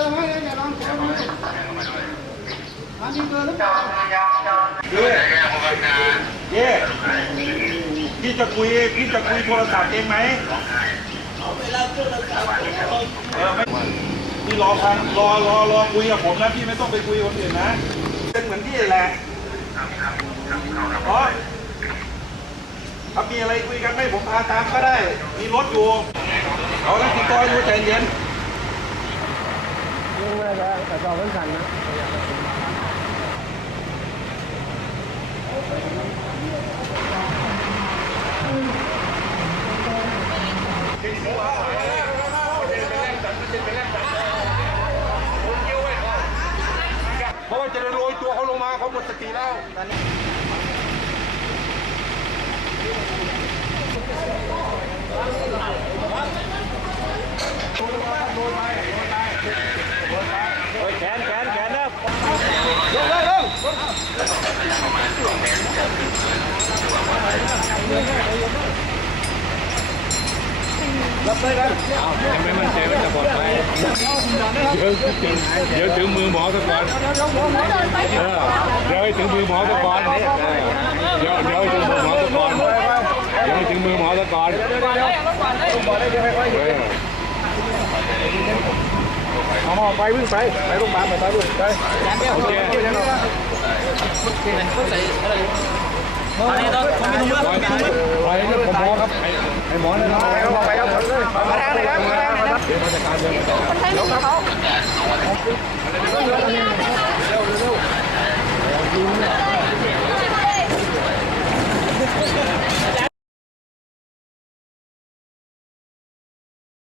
อไหมเนี่ยลองกดดูมันมีเบอร์หรือเปล่าเย่เย่พี่จะคุยพี่จะคุยโทรศัพท์เองไหมเออไม่พี่รอฟังรอรอรอคุยกับผมนะพี่ไม่ต้องไปคุยกับคนอื่นนะเป็นเหมือนพี่แหละเพราะถ้ามีอะไรคุยกันไม่ผมพาตามก็ได้ มีรถอยู่ เอาแล้วติดต่ออยู่ใจเย็น ยังไม่ได้แต่จอมันสั่นนะเพราะว่าจะโรยตัวเขาลงมาเขาหมดสติแล้วตอนนี้ แขนแขนแขนนะ ลงเลยลง ไม่มั่นใจว่าจะปลอดภัยเดี๋ยวเดี๋ยวถึงมือหมอซะก่อนเออเดี๋ยวให้ถึงมือหมอซะก่อนเดี๋ยวเดี๋ยวให้ถึงมือหมอซะก่อนเดี๋ยวให้ถึงมือหมอซะก่อนเออเอามาไปวิ่งไปไปโรงพยาบาลไปไปวิ่งไปโอเค ปล่อยปล่อยให้ผมหมอครับให้ให้หมอเลยนะไปครับไปครับมาทางไหนครับมาทางไหนครับเดี๋ยวมาจัดการเดี๋ยวมาจัดการเ